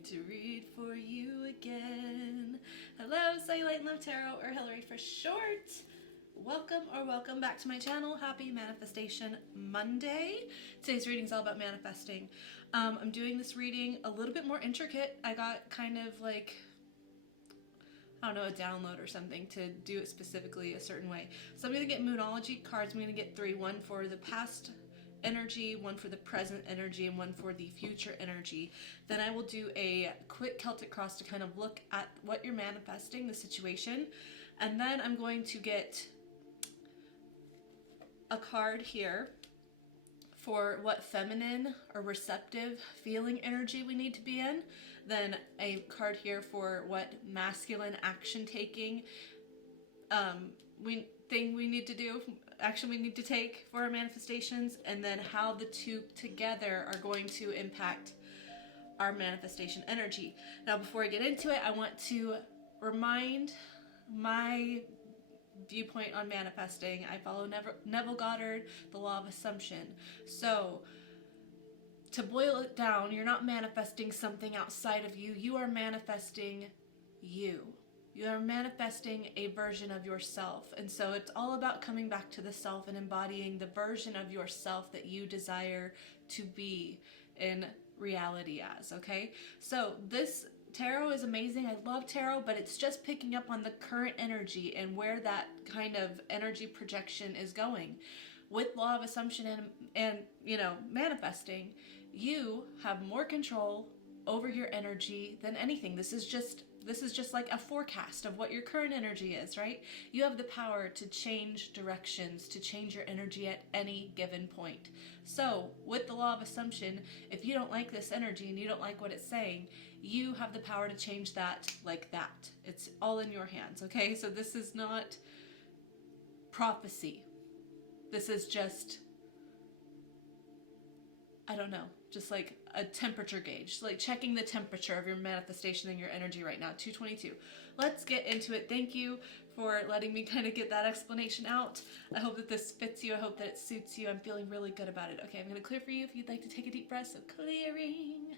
going to read for you again. Hello, Cellulite and Love Tarot, or Hillary for short. Welcome back to my channel. Happy Manifestation Monday. Today's reading is all about manifesting. I'm doing this reading a little bit more intricate. I got kind of like, I don't know, a download or something to do it specifically a certain way. So I'm going to get Moonology cards. I'm going to get three, one for the past energy, one for the present energy, and one for the future energy. Then I will do a quick Celtic cross to kind of look at what you're manifesting, the situation. And then I'm going to get a card here for what feminine or receptive feeling energy we need to be in. Then a card here for what masculine action taking we need to do, action we need to take for our manifestations, and then how the two together are going to impact our manifestation energy. Now, before I get into it, I want to remind my viewpoint on manifesting. I follow Neville Goddard, the law of assumption. So to boil it down, you're not manifesting something outside of you. You are manifesting you. You are manifesting a version of yourself. And so it's all about coming back to the self and embodying the version of yourself that you desire to be in reality as, okay? So this tarot is amazing. I love tarot, but it's just picking up on the current energy and where that kind of energy projection is going. With law of assumption and you know, manifesting, you have more control over your energy than anything. This is just like a forecast of what your current energy is, right? You have the power to change directions, to change your energy at any given point. So with the law of assumption, if you don't like this energy and you don't like what it's saying, you have the power to change that like that. It's all in your hands, okay? So this is not prophecy. This is just, I don't know, just like a temperature gauge, like checking the temperature of your manifestation and your energy right now. 222. Let's get into it. Thank you for letting me kind of get that explanation out. I hope that this fits you. I hope that it suits you. I'm feeling really good about it. Okay, I'm going to clear for you if you'd like to take a deep breath. So clearing.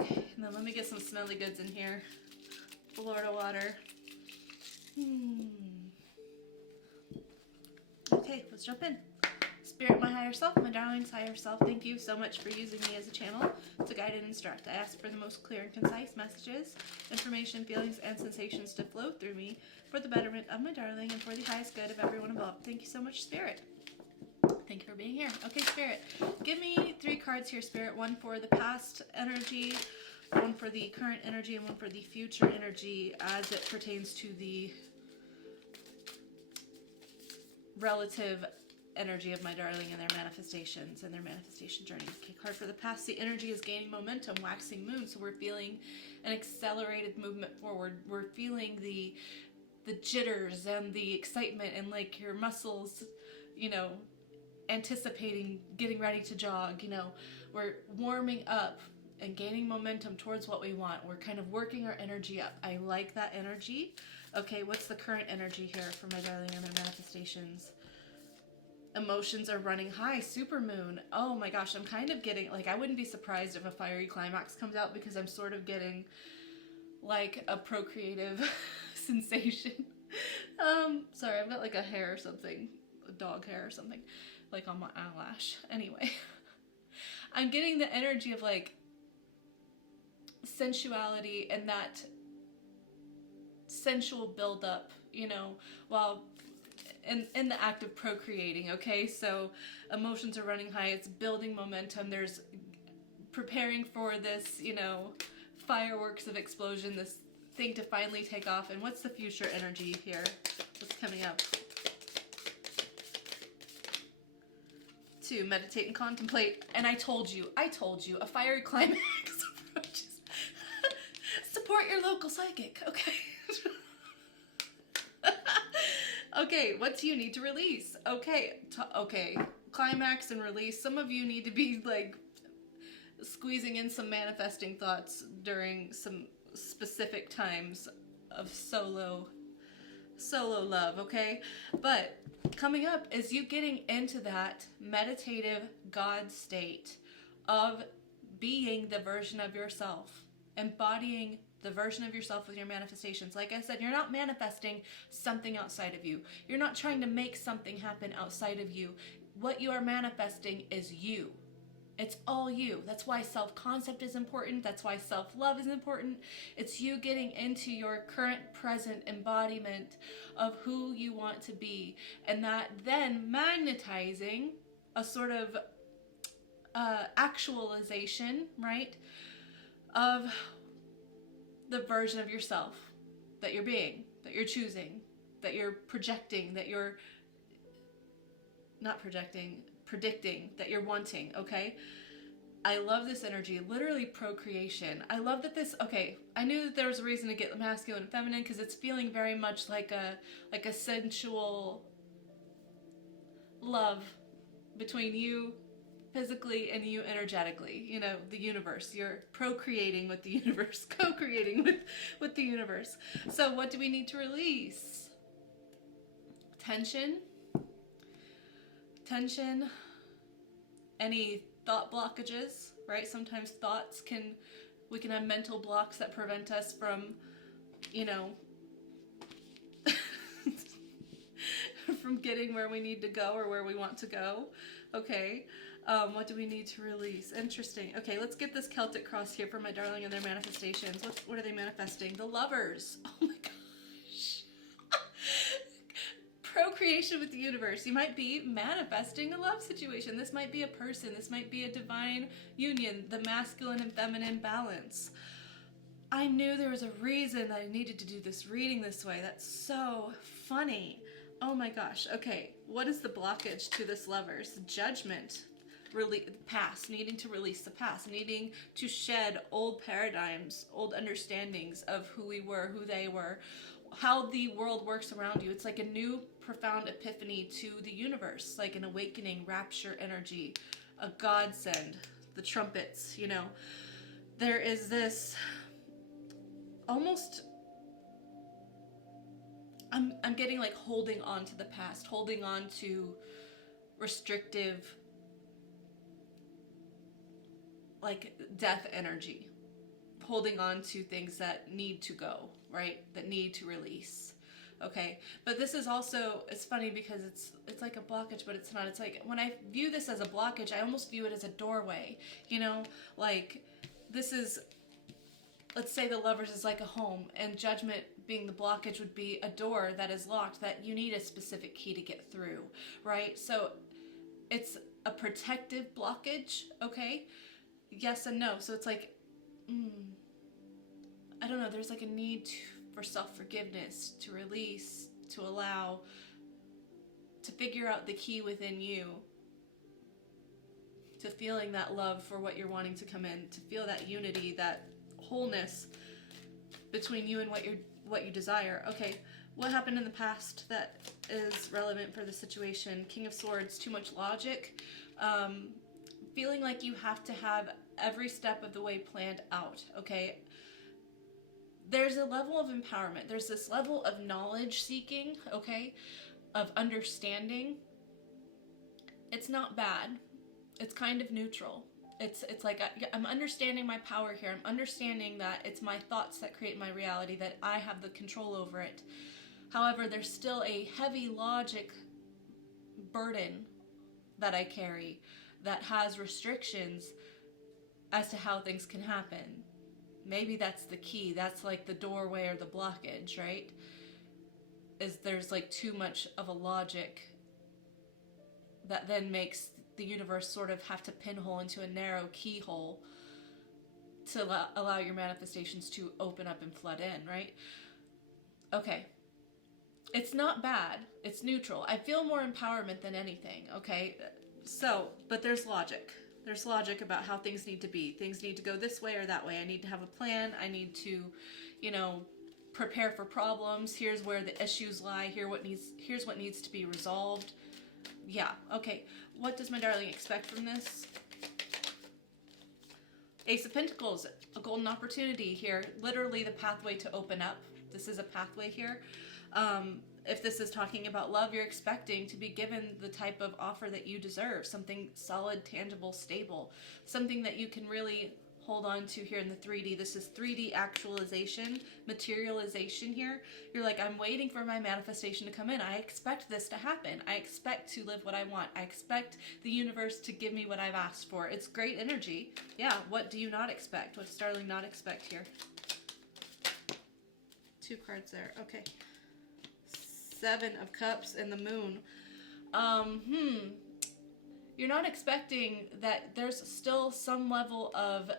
Okay, and then let me get some smelly goods in here. Florida water. Okay, let's jump in. Spirit, my higher self, my darling's higher self, thank you so much for using me as a channel to guide and instruct. I ask for the most clear and concise messages, information, feelings, and sensations to flow through me for the betterment of my darling and for the highest good of everyone above. Thank you so much, Spirit. Thank you for being here. Okay, Spirit, give me three cards here, Spirit. One for the past energy, one for the current energy, and one for the future energy as it pertains to the relative energy of my darling and their manifestations and their manifestation journey. Okay, card for the past. The energy is gaining momentum, waxing moon. So we're feeling an accelerated movement forward. We're feeling the jitters and the excitement and like your muscles, you know, anticipating, getting ready to jog, you know. We're warming up and gaining momentum towards what we want. We're kind of working our energy up. I like that energy. Okay, what's the current energy here for my darling and their manifestations? Emotions are running high. Supermoon. Oh my gosh, I'm kind of getting, like, I wouldn't be surprised if a fiery climax comes out because I'm sort of getting like a procreative sensation. Sorry, I've got like a hair or something, a dog hair or something, like on my eyelash. Anyway, I'm getting the energy of like sensuality and that sensual buildup, you know, while in the act of procreating, okay? So emotions are running high, it's building momentum, there's preparing for this, you know, fireworks of explosion, this thing to finally take off. And what's the future energy here? What's coming up? To meditate and contemplate. And I told you, a fiery climax approaches. Support your local psychic, okay? Okay, what do you need to release? Okay, climax and release. Some of you need to be like squeezing in some manifesting thoughts during some specific times of solo love, okay? But coming up is you getting into that meditative God state of being the version of yourself, embodying the version of yourself with your manifestations. Like I said, you're not manifesting something outside of you. You're not trying to make something happen outside of you. What you are manifesting is you. It's all you. That's why self-concept is important. That's why self-love is important. It's you getting into your current present embodiment of who you want to be, and that then magnetizing a sort of actualization, right, of the version of yourself that you're being, that you're choosing, that you're projecting, that you're not projecting, predicting, that you're wanting, okay? I love this energy, literally procreation. I love that this, okay, I knew that there was a reason to get masculine and feminine because it's feeling very much like a sensual love between you physically and you energetically, you know, the universe. You're procreating with the universe, co-creating with the universe. So what do we need to release? Tension, any thought blockages, right? Sometimes we can have mental blocks that prevent us from, you know, from getting where we need to go or where we want to go. Okay. What do we need to release? Interesting. Okay, let's get this Celtic cross here for my darling and their manifestations. What are they manifesting? The Lovers. Oh my gosh. Procreation with the universe. You might be manifesting a love situation. This might be a person. This might be a divine union, the masculine and feminine balance. I knew there was a reason that I needed to do this reading this way. That's so funny. Oh my gosh. Okay, what is the blockage to this Lovers? Judgment. Past, needing to release the past, needing to shed old paradigms, old understandings of who we were, who they were, how the world works around you. It's like a new profound epiphany to the universe, like an awakening, rapture energy, a godsend, the trumpets, you know. There is this almost, I'm getting like holding on to the past, holding on to restrictive, like death energy, holding on to things that need to go, right? That need to release. Okay, but this is also, it's funny because it's like a blockage, but it's not. It's like when I view this as a blockage, I almost view it as a doorway, you know, like this is, let's say the Lovers is like a home, and Judgment being the blockage would be a door that is locked that you need a specific key to get through, right? So it's a protective blockage, okay? Yes and no. So it's like, I don't know, there's like a need for self-forgiveness, to release, to allow, to figure out the key within you, to feeling that love for what you're wanting to come in, to feel that unity, that wholeness between you and what you desire. Okay, what happened in the past that is relevant for the situation? King of Swords, too much logic. Feeling like you have to have every step of the way planned out, okay? There's a level of empowerment. There's this level of knowledge seeking, okay? Of understanding. It's not bad. It's kind of neutral. It's like I'm understanding my power here. I'm understanding that it's my thoughts that create my reality, that I have the control over it. However, there's still a heavy logic burden that I carry that has restrictions as to how things can happen. Maybe that's the key. That's like the doorway or the blockage, right? Is there's like too much of a logic that then makes the universe sort of have to pinhole into a narrow keyhole to allow your manifestations to open up and flood in, right? Okay. It's not bad. It's neutral. I feel more empowerment than anything, okay? So, but there's logic. There's logic about how things need to be. Things need to go this way or that way. I need to have a plan. I need to, you know, prepare for problems. Here's where the issues lie. Here's what needs to be resolved. Yeah, okay. What does my darling expect from this? Ace of Pentacles, a golden opportunity here. Literally the pathway to open up. This is a pathway here. If this is talking about love, you're expecting to be given the type of offer that you deserve, something solid, tangible, stable, something that you can really hold on to here in the 3D. This is 3D actualization, materialization here. You're like, I'm waiting for my manifestation to come in. I expect this to happen. I expect to live what I want. I expect the universe to give me what I've asked for. It's great energy. Yeah, what do you not expect? What does Darling not expect here? 2 cards there. Okay. 7 of Cups and the Moon. You're not expecting that there's still some level of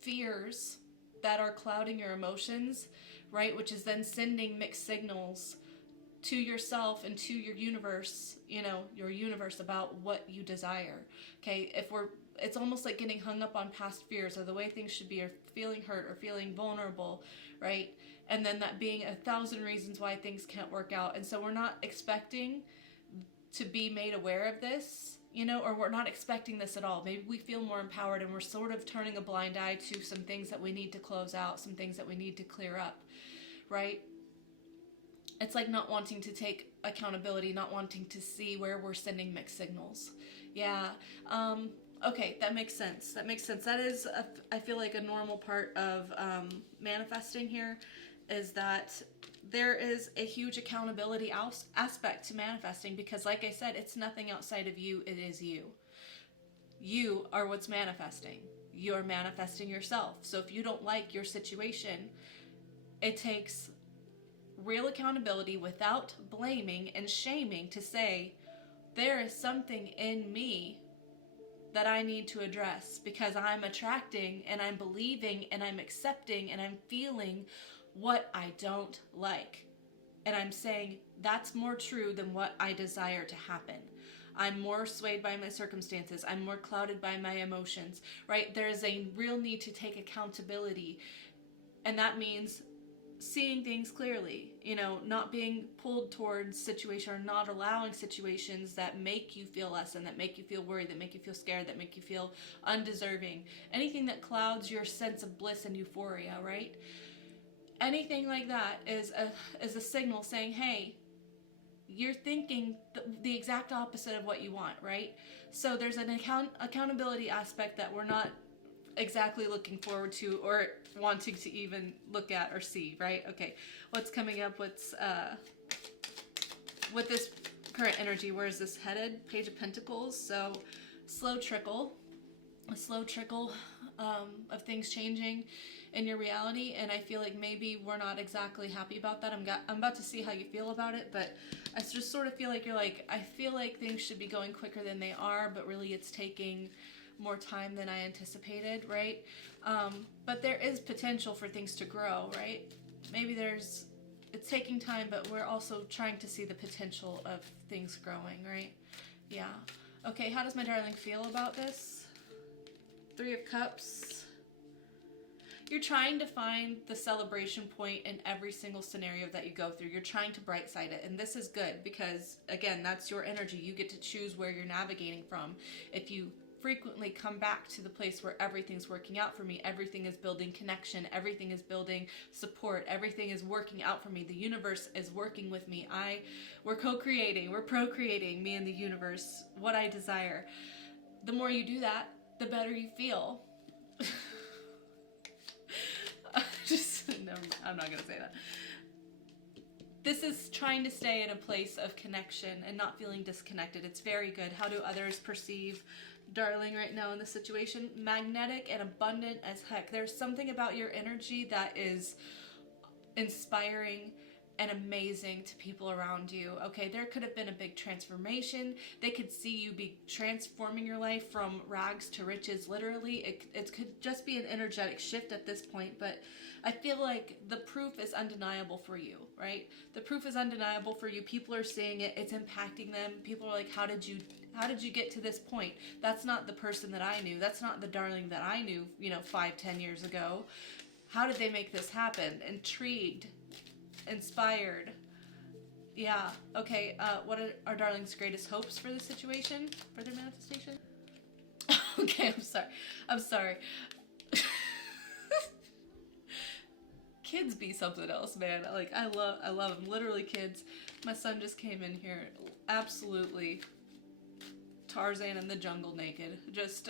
fears that are clouding your emotions, right? Which is then sending mixed signals to yourself and to your universe, your universe about what you desire. Okay, it's almost like getting hung up on past fears or the way things should be, or feeling hurt or feeling vulnerable, right? And then that being 1,000 reasons why things can't work out. And so we're not expecting to be made aware of this, or we're not expecting this at all. Maybe we feel more empowered and we're sort of turning a blind eye to some things that we need to close out, some things that we need to clear up, right? It's like not wanting to take accountability, not wanting to see where we're sending mixed signals. Yeah. Okay, that makes sense. That makes sense. That is, I feel like, a normal part of manifesting here, is that there is a huge accountability aspect to manifesting, because like I said, it's nothing outside of you, it is you. You are what's manifesting. You're manifesting yourself. So if you don't like your situation, it takes real accountability without blaming and shaming to say, there is something in me that I need to address, because I'm attracting and I'm believing and I'm accepting and I'm feeling what I don't like. And I'm saying that's more true than what I desire to happen. I'm more swayed by my circumstances. I'm more clouded by my emotions, right? There is a real need to take accountability. And that means seeing things clearly, not being pulled towards situation, or not allowing situations that make you feel less and that make you feel worried, that make you feel scared, that make you feel undeserving. Anything that clouds your sense of bliss and euphoria, right? Anything like that is a signal saying, hey, you're thinking the exact opposite of what you want, right? So there's an accountability aspect that we're not exactly looking forward to or wanting to even look at or see, right? Okay, what's coming up? What's with this current energy? Where is this headed? Page of Pentacles. So a slow trickle of things changing in your reality, and I feel like maybe we're not exactly happy about that. I'm about to see how you feel about it, but I just sort of feel like you're like, I feel like things should be going quicker than they are, but really it's taking more time than I anticipated, right? But there is potential for things to grow, right? Maybe it's taking time, but we're also trying to see the potential of things growing, right? Yeah. Okay, how does my darling feel about this? 3 of Cups. You're trying to find the celebration point in every single scenario that you go through. You're trying to bright side it. And this is good because, again, that's your energy. You get to choose where you're navigating from. If you frequently come back to the place where everything's working out for me, everything is building connection, everything is building support, everything is working out for me, the universe is working with me, we're co-creating, we're procreating, me and the universe, what I desire. The more you do that, the better you feel. No, I'm not going to say that. This is trying to stay in a place of connection and not feeling disconnected. It's very good. How do others perceive darling right now in this situation? Magnetic and abundant as heck. There's something about your energy that is inspiring and amazing to people around you. Okay, there could have been a big transformation. They could see you be transforming your life from rags to riches, literally. It could just be an energetic shift at this point, but I feel like the proof is undeniable for you, right? The proof is undeniable for you. People are seeing it. It's impacting them. People are like, how did you get to this point? That's not the person that I knew. That's not the darling that I knew, 5-10 years ago. How did they make this happen? Intrigued, inspired. Yeah. Okay. What are our darling's greatest hopes for this situation, for their manifestation? Okay. I'm sorry. kids be something else, man. Like, I love them. Literally kids. My son just came in here absolutely Tarzan in the jungle naked. Just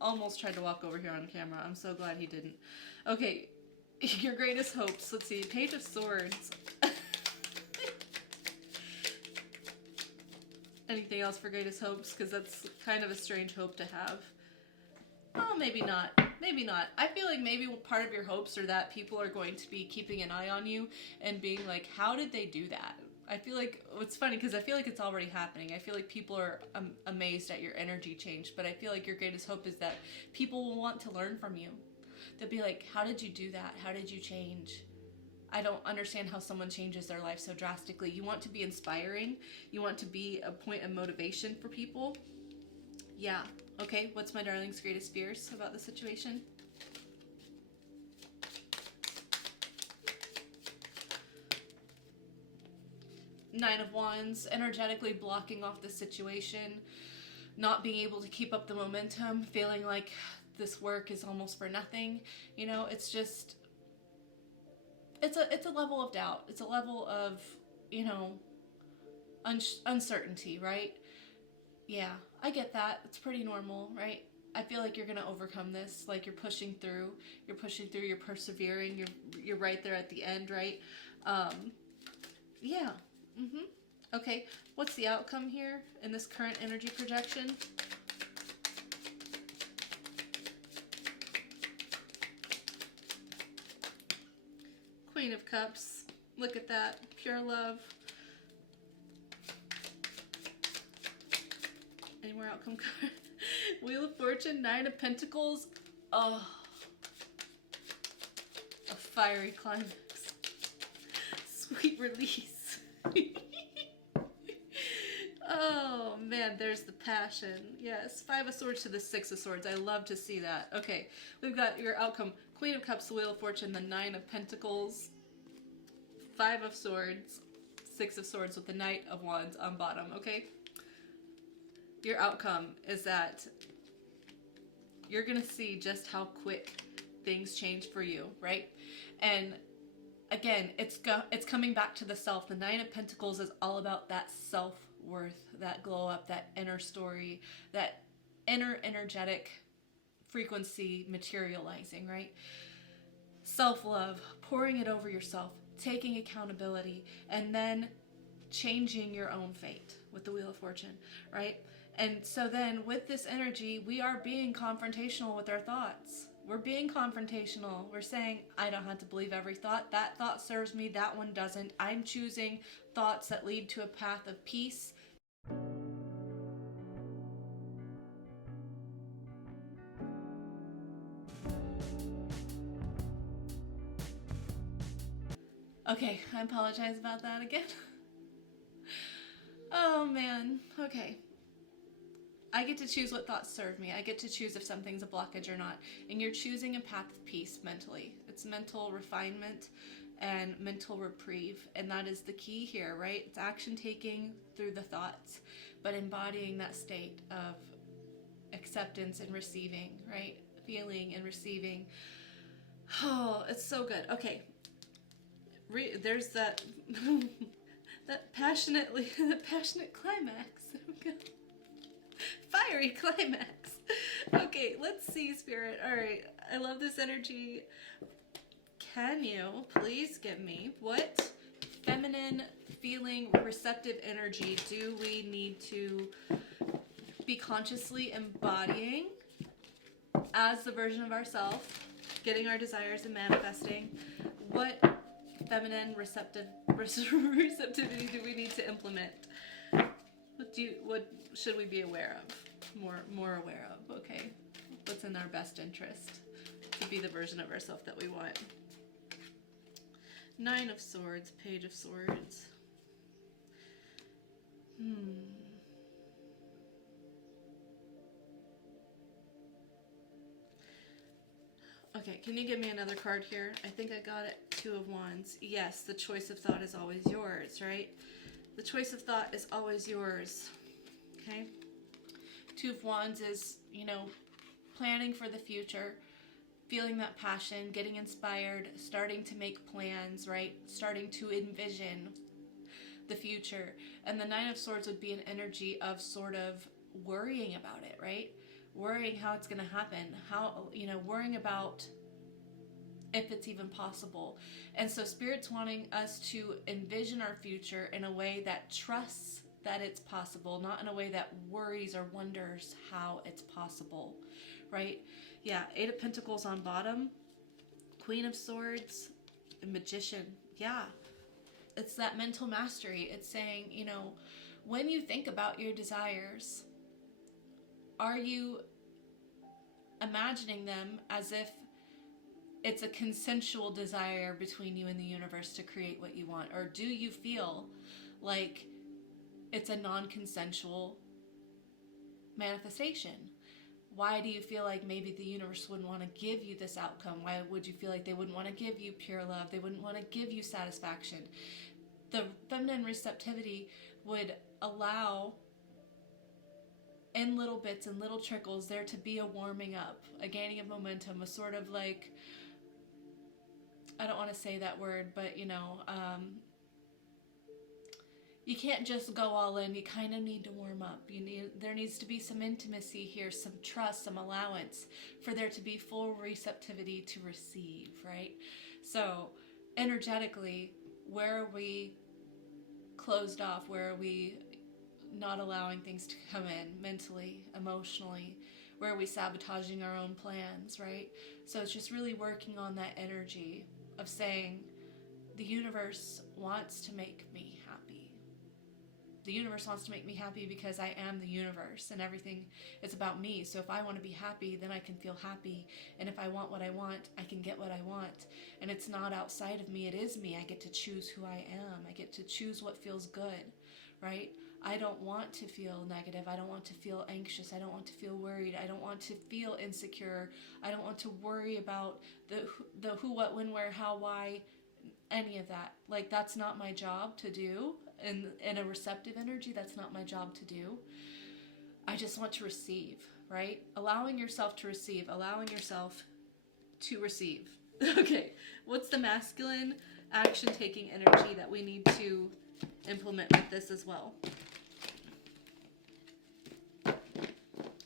almost tried to walk over here on camera. I'm so glad he didn't. Okay, your greatest hopes. Let's see, Page of Swords. Anything else for greatest hopes? Because that's kind of a strange hope to have. Oh, maybe not. Maybe not. I feel like maybe part of your hopes are that people are going to be keeping an eye on you and being like, how did they do that? I feel like, it's funny because I feel like it's already happening. I feel like people are amazed at your energy change, but I feel like your greatest hope is that people will want to learn from you. They'll be like, how did you do that? How did you change? I don't understand how someone changes their life so drastically. You want to be inspiring. You want to be a point of motivation for people. Yeah. Okay, what's my darling's greatest fears about the situation? Nine of Wands, energetically blocking off the situation, not being able to keep up the momentum, feeling like this work is almost for nothing. You know, it's just, it's a level of doubt. It's a level of, you know, uncertainty, right? Yeah, I get that. It's pretty normal, right? I feel like you're going to overcome this. Like, you're pushing through, you're persevering, you're right there at the end, right? Yeah. Okay, what's the outcome here in this current energy projection? Queen of Cups. Look at that. Pure love. Any more outcome card? Wheel of Fortune, Nine of Pentacles. Oh. A fiery climax. Sweet release. Oh man, there's the passion. Yes, Five of Swords to the Six of Swords. I love to see that. Okay, we've got your outcome. Queen of Cups, Wheel of Fortune, the Nine of Pentacles, Five of Swords, Six of Swords with the Knight of Wands on bottom, okay? Your outcome is that you're gonna see just how quick things change for you, right? And again, it's coming back to the self. The Nine of Pentacles is all about that self-worth, that glow up, that inner story, that inner energetic frequency materializing, right? Self-love, pouring it over yourself, taking accountability, and then changing your own fate with the Wheel of Fortune, right? And so then with this energy, we are being confrontational with our thoughts. We're being confrontational. We're saying, I don't have to believe every thought. That thought serves me, that one doesn't. I'm choosing thoughts that lead to a path of peace. Okay, I apologize about that again. Oh man, okay. I get to choose what thoughts serve me. I get to choose if something's a blockage or not. And you're choosing a path of peace mentally. It's mental refinement and mental reprieve. And that is the key here, right? It's action taking through the thoughts, but embodying that state of acceptance and receiving, right? Feeling and receiving. Oh, it's so good. Okay. There's that that passionate climax. Fiery climax. Okay, let's see, Spirit. All right, I love this energy. Can you please give me what feminine feeling receptive energy do we need to be consciously embodying as the version of ourselves, getting our desires and manifesting? What feminine receptivity do we need to implement? What should we be aware of? More aware of, okay? What's in our best interest to be the version of ourselves that we want? Nine of Swords, Page of Swords. Okay, can you give me another card here? I think I got it. Two of Wands. Yes, the choice of thought is always yours, right? The choice of thought is always yours, okay? Two of Wands is, you know, planning for the future, feeling that passion, getting inspired, starting to make plans, right? Starting to envision the future. And the Nine of Swords would be an energy of sort of worrying about it, right? Worrying how it's going to happen, worrying about if it's even possible. And so Spirit's wanting us to envision our future in a way that trusts that it's possible, not in a way that worries or wonders how it's possible, right? Yeah, Eight of Pentacles on bottom, Queen of Swords, and Magician. Yeah, it's that mental mastery. It's saying, when you think about your desires, are you imagining them as if it's a consensual desire between you and the universe to create what you want? Or do you feel like it's a non-consensual manifestation? Why do you feel like maybe the universe wouldn't want to give you this outcome? Why would you feel like they wouldn't want to give you pure love? They wouldn't want to give you satisfaction. The feminine receptivity would allow, in little bits and little trickles, there to be a warming up, a gaining of momentum, a sort of like, I don't want to say that word, but you can't just go all in. You kind of need to warm up. There needs to be some intimacy here, some trust, some allowance for there to be full receptivity to receive, right? So energetically, where are we closed off? Where are we not allowing things to come in mentally, emotionally? Where are we sabotaging our own plans, right? So it's just really working on that energy of saying, the universe wants to make me happy. The universe wants to make me happy because I am the universe and everything is about me. So if I want to be happy, then I can feel happy. And if I want what I want, I can get what I want. And it's not outside of me, it is me. I get to choose who I am. I get to choose what feels good, right? I don't want to feel negative. I don't want to feel anxious. I don't want to feel worried. I don't want to feel insecure. I don't want to worry about the who, what, when, where, how, why, any of that. Like, that's not my job to do. In a receptive energy, that's not my job to do. I just want to receive, right? Allowing yourself to receive. Allowing yourself to receive. Okay, what's the masculine action-taking energy that we need to implement with this as well?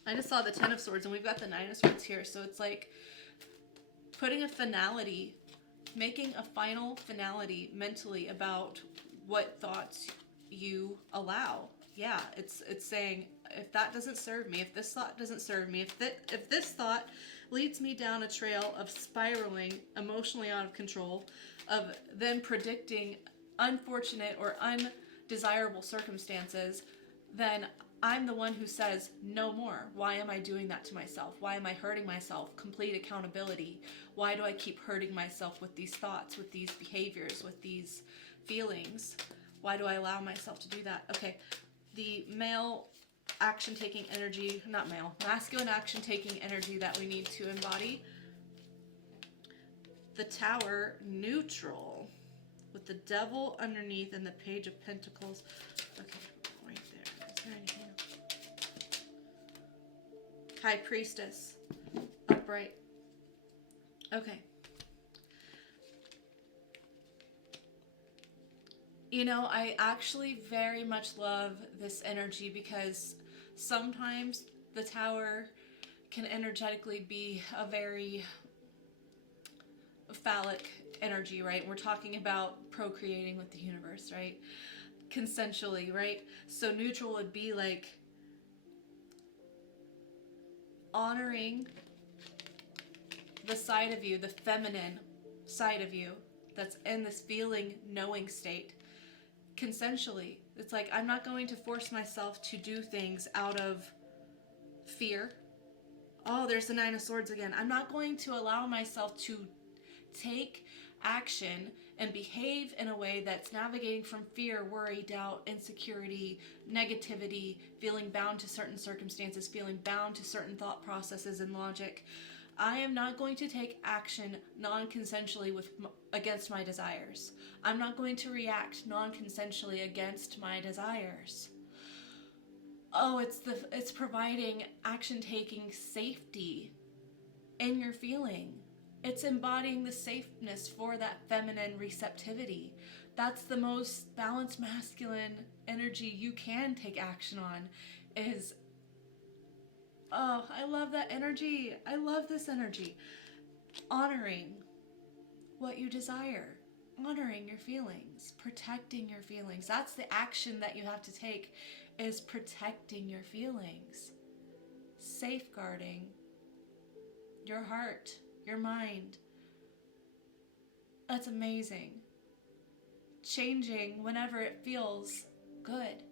I just saw the Ten of Swords, and we've got the Nine of Swords here, so it's like putting a finality, making a final finality mentally about what thoughts you allow. Yeah, it's saying, if that doesn't serve me, if this thought doesn't serve me, if this thought leads me down a trail of spiraling emotionally out of control, of then predicting unfortunate or undesirable circumstances, then I'm the one who says no more. Why am I doing that to myself? Why am I hurting myself? Complete accountability. Why do I keep hurting myself with these thoughts, with these behaviors, with these feelings? Why do I allow myself to do that? Okay, the male action-taking energy, not male, masculine action-taking energy that we need to embody. The Tower, neutral, with the Devil underneath and the Page of Pentacles. Okay, right there. Is there anything else? High Priestess, upright. Okay. I actually very much love this energy because sometimes the Tower can energetically be a very phallic energy, right? We're talking about procreating with the universe, right? Consensually, right? So neutral would be like honoring the side of you, the feminine side of you that's in this feeling, knowing state. Consensually, it's like, I'm not going to force myself to do things out of fear. Oh, there's the Nine of Swords again. I'm not going to allow myself to take action and behave in a way that's navigating from fear, worry, doubt, insecurity, negativity, feeling bound to certain circumstances, feeling bound to certain thought processes and logic. I am not going to take action non-consensually against my desires. I'm not going to react non-consensually against my desires. Oh, it's providing action-taking safety in your feeling. It's embodying the safeness for that feminine receptivity. That's the most balanced masculine energy you can take action on is, oh, I love that energy. I love this energy. Honoring what you desire, honoring your feelings, protecting your feelings. That's the action that you have to take, is protecting your feelings, safeguarding your heart, your mind. That's amazing. Changing whenever it feels good.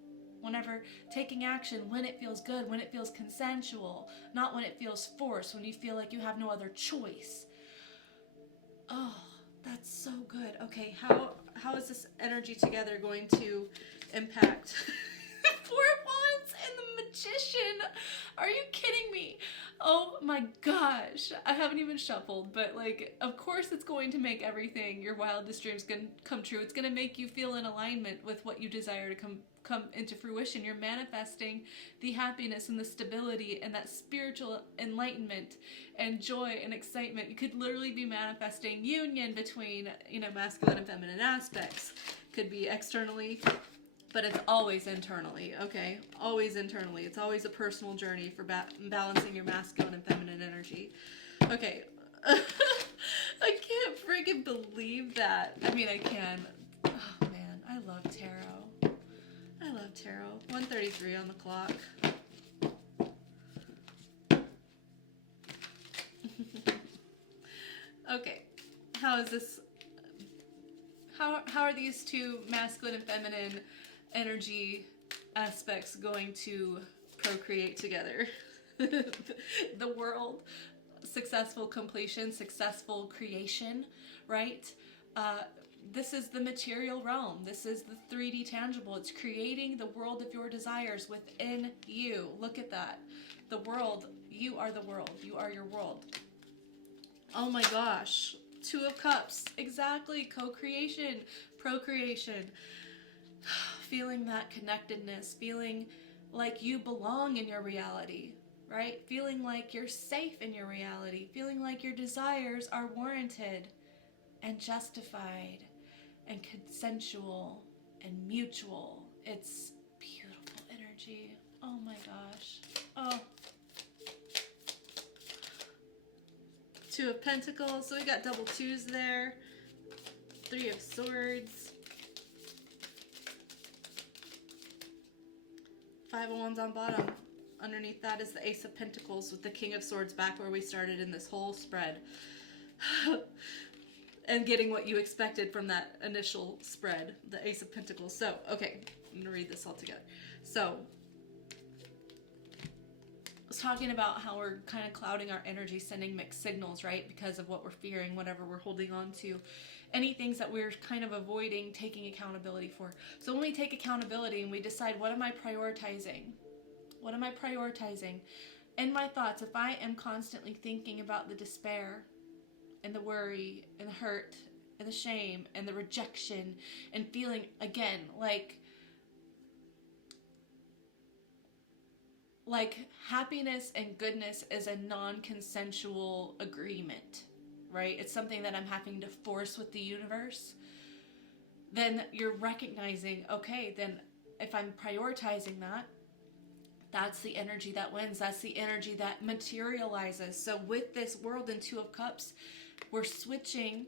Whenever taking action when it feels good, when it feels consensual, not when it feels forced, when you feel like you have no other choice. Oh, that's so good. Okay, how is this energy together going to impact Four of Wands and the Magician? Are you kidding me? Oh my gosh, I haven't even shuffled, but like, of course it's going to make everything, your wildest dreams, gonna come true. It's going to make you feel in alignment with what you desire to come into fruition. You're manifesting the happiness and the stability and that spiritual enlightenment and joy and excitement. You could literally be manifesting union between, masculine and feminine aspects. Could be externally, but it's always internally, okay? Always internally. It's always a personal journey for balancing your masculine and feminine energy. Okay. I can't freaking believe that. I mean, I can. Oh, man. I love tarot. I love tarot. 1:33 on the clock. Okay. How is this? How are these two masculine and feminine energy aspects going to procreate together? The world, successful completion, successful creation, right? This is the material realm. This is the 3D tangible. It's creating the world of your desires within you. Look at that. The world. You are the world. You are your world. Oh my gosh. 2 of Cups. Exactly. Co-creation. Procreation. Feeling that connectedness. Feeling like you belong in your reality. Right? Feeling like you're safe in your reality. Feeling like your desires are warranted and justified and consensual and mutual. It's beautiful energy. Oh my gosh. Oh. 2 of Pentacles. So we got double 2s there. 3 of Swords. 5 of Wands on bottom. Underneath that is the Ace of Pentacles with the King of Swords back where we started in this whole spread. And getting what you expected from that initial spread, the Ace of Pentacles. So, okay, I'm going to read this all together. So, I was talking about how we're kind of clouding our energy, sending mixed signals, right? Because of what we're fearing, whatever we're holding on to. Any things that we're kind of avoiding taking accountability for. So when we take accountability and we decide, what am I prioritizing? What am I prioritizing? In my thoughts, if I am constantly thinking about the despair, and the worry, and the hurt, and the shame, and the rejection, and feeling, again, like happiness and goodness is a non-consensual agreement, right? It's something that I'm having to force with the universe. Then you're recognizing, okay, then if I'm prioritizing that, that's the energy that wins. That's the energy that materializes. So with this world and 2 of Cups, we're switching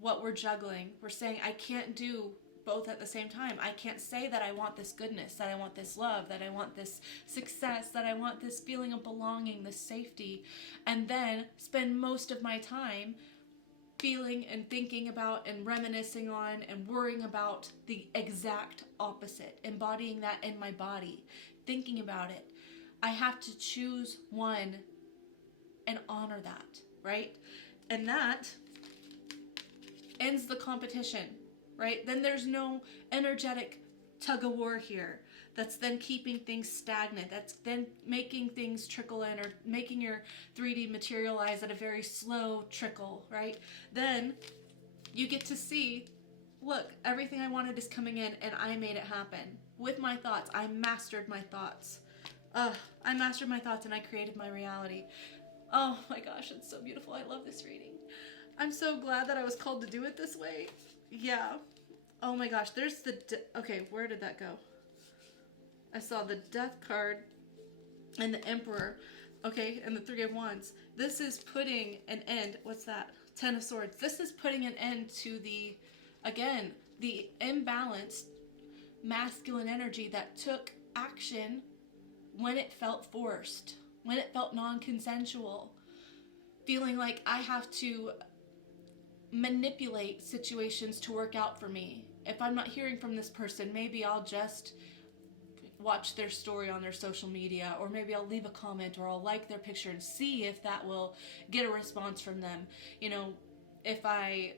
what we're juggling. We're saying, I can't do both at the same time. I can't say that I want this goodness, that I want this love, that I want this success, that I want this feeling of belonging, this safety, and then spend most of my time feeling and thinking about and reminiscing on and worrying about the exact opposite, embodying that in my body, thinking about it. I have to choose one and honor that, right? And that ends the competition, right? Then there's no energetic tug of war here that's then keeping things stagnant. That's then making things trickle in or making your 3D materialize at a very slow trickle, right? Then you get to see, look, everything I wanted is coming in and I made it happen. With my thoughts, I mastered my thoughts. I mastered my thoughts and I created my reality. Oh my gosh, it's so beautiful. I love this reading. I'm so glad that I was called to do it this way. Yeah. Oh my gosh, there's the... okay, where did that go? I saw the Death card and the Emperor. Okay, and the Three of Wands. This is putting an end... what's that? Ten of Swords. This is putting an end to the... again, the imbalanced masculine energy that took action when it felt forced, when it felt non-consensual, feeling like I have to manipulate situations to work out for me. If I'm not hearing from this person, maybe I'll just watch their story on their social media, or maybe I'll leave a comment, or I'll like their picture and see if that will get a response from them. You know, if I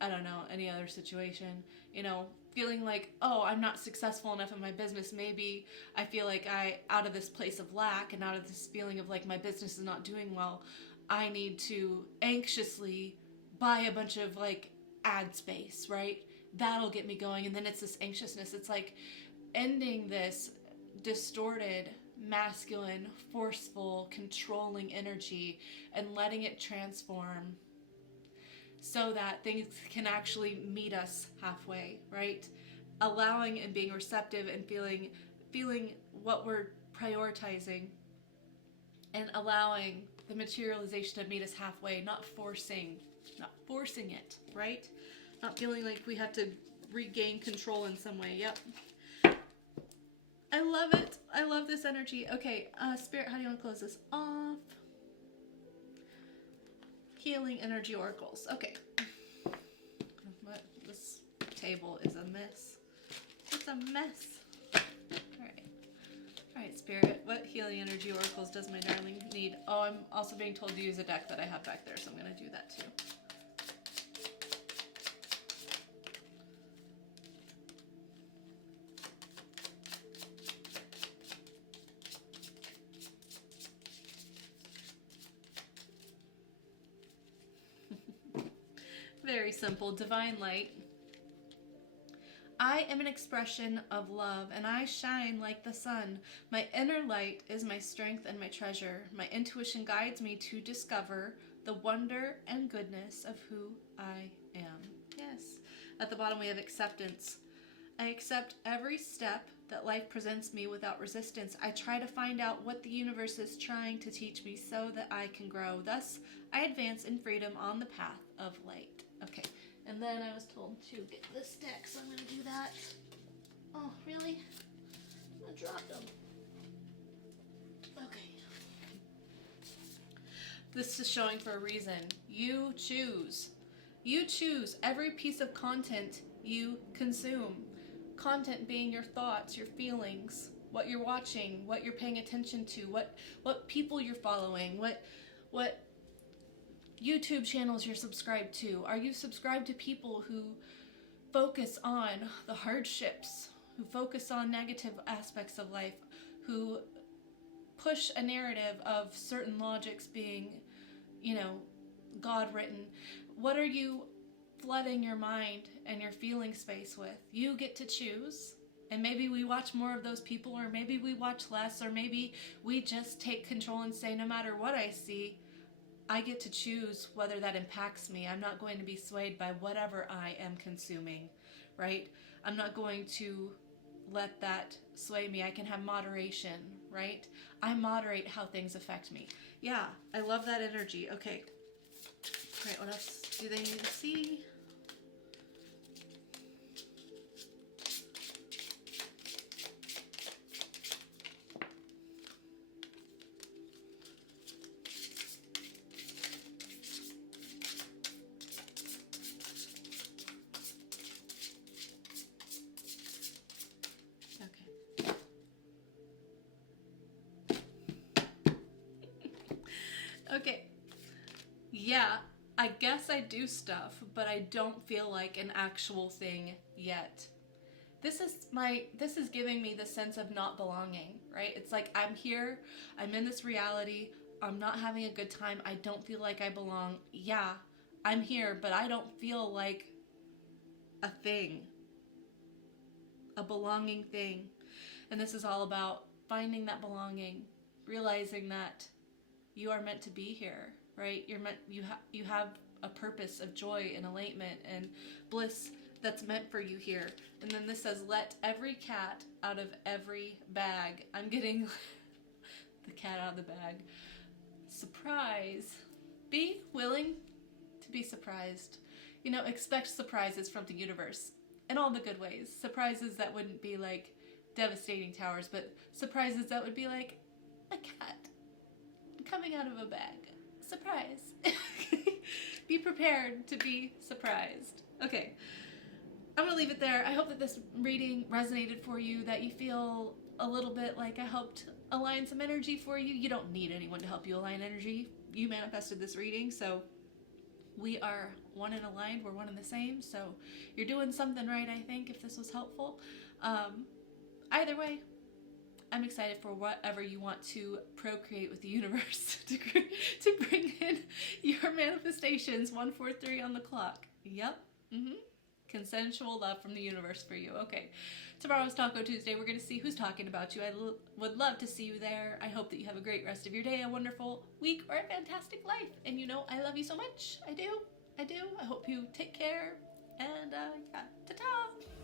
don't know, any other situation, you know, feeling like, oh, I'm not successful enough in my business. Maybe I feel like out of this place of lack and out of this feeling of like my business is not doing well, I need to anxiously buy a bunch of like ad space, right? That'll get me going. And then it's this anxiousness. It's like ending this distorted, masculine, forceful, controlling energy and letting it transform so that things can actually meet us halfway, right? Allowing and being receptive and feeling what we're prioritizing, and allowing the materialization to meet us halfway, not forcing it, right? Not feeling like we have to regain control in some way. Yep. I love it. I love this energy. Okay, Spirit, how do you want to close this off? Healing energy oracles. Okay. This table is a mess. It's a mess. Alright, Spirit. What healing energy oracles does my darling need? Oh, I'm also being told to use a deck that I have back there, so I'm going to do that too. Very simple. Divine light. I am an expression of love, and I shine like the sun. My inner light is my strength and my treasure. My intuition guides me to discover the wonder and goodness of who I am. Yes. At the bottom we have acceptance. I accept every step that life presents me without resistance. I try to find out what the universe is trying to teach me so that I can grow. Thus, I advance in freedom on the path of light. Okay, and then I was told to get this deck, so I'm going to do that. Oh, really? I dropped them. Okay. This is showing for a reason. You choose. You choose every piece of content you consume. Content being your thoughts, your feelings, what you're watching, what you're paying attention to, what people you're following, what YouTube channels you're subscribed to. Are you subscribed to people who focus on the hardships, who focus on negative aspects of life, who push a narrative of certain logics being, you know, God written? What are you flooding your mind and your feeling space with? You get to choose. And maybe we watch more of those people, or maybe we watch less, or maybe we just take control and say, no matter what I see, I get to choose whether that impacts me. I'm not going to be swayed by whatever I am consuming, right? I'm not going to let that sway me. I can have moderation, right? I moderate how things affect me. Yeah, I love that energy. Okay. All right, what else do they need to see? Okay. Yeah, I guess I do stuff, but I don't feel like an actual thing yet. This is giving me the sense of not belonging, right? It's like I'm here, I'm in this reality, I'm not having a good time, I don't feel like I belong. Yeah, I'm here, but I don't feel like a thing. A belonging thing. And this is all about finding that belonging, realizing that you are meant to be here. right? You have a purpose of joy and enlightenment and bliss that's meant for you here. And then this says, let every cat out of every bag. I'm getting the cat out of the bag. Surprise. Be willing to be surprised. You know, expect surprises from the universe in all the good ways. Surprises that wouldn't be like devastating towers, but surprises that would be like a cat coming out of a bag. Surprise. Be prepared to be surprised. Okay, I'm gonna leave it there. I hope that this reading resonated for you, that you feel a little bit like I helped align some energy for you. You don't need anyone to help you align energy. You manifested this reading, so we are one and aligned. We're one and the same, so you're doing something right, I think, if this was helpful. Either way, I'm excited for whatever you want to procreate with the universe to bring in your manifestations. 143 on the clock. Yep. Consensual love from the universe for you. Okay. Tomorrow's Taco Tuesday. We're going to see who's talking about you. I would love to see you there. I hope that you have a great rest of your day, a wonderful week, or a fantastic life. And you know, I love you so much. I do. I hope you take care. And yeah, ta-ta.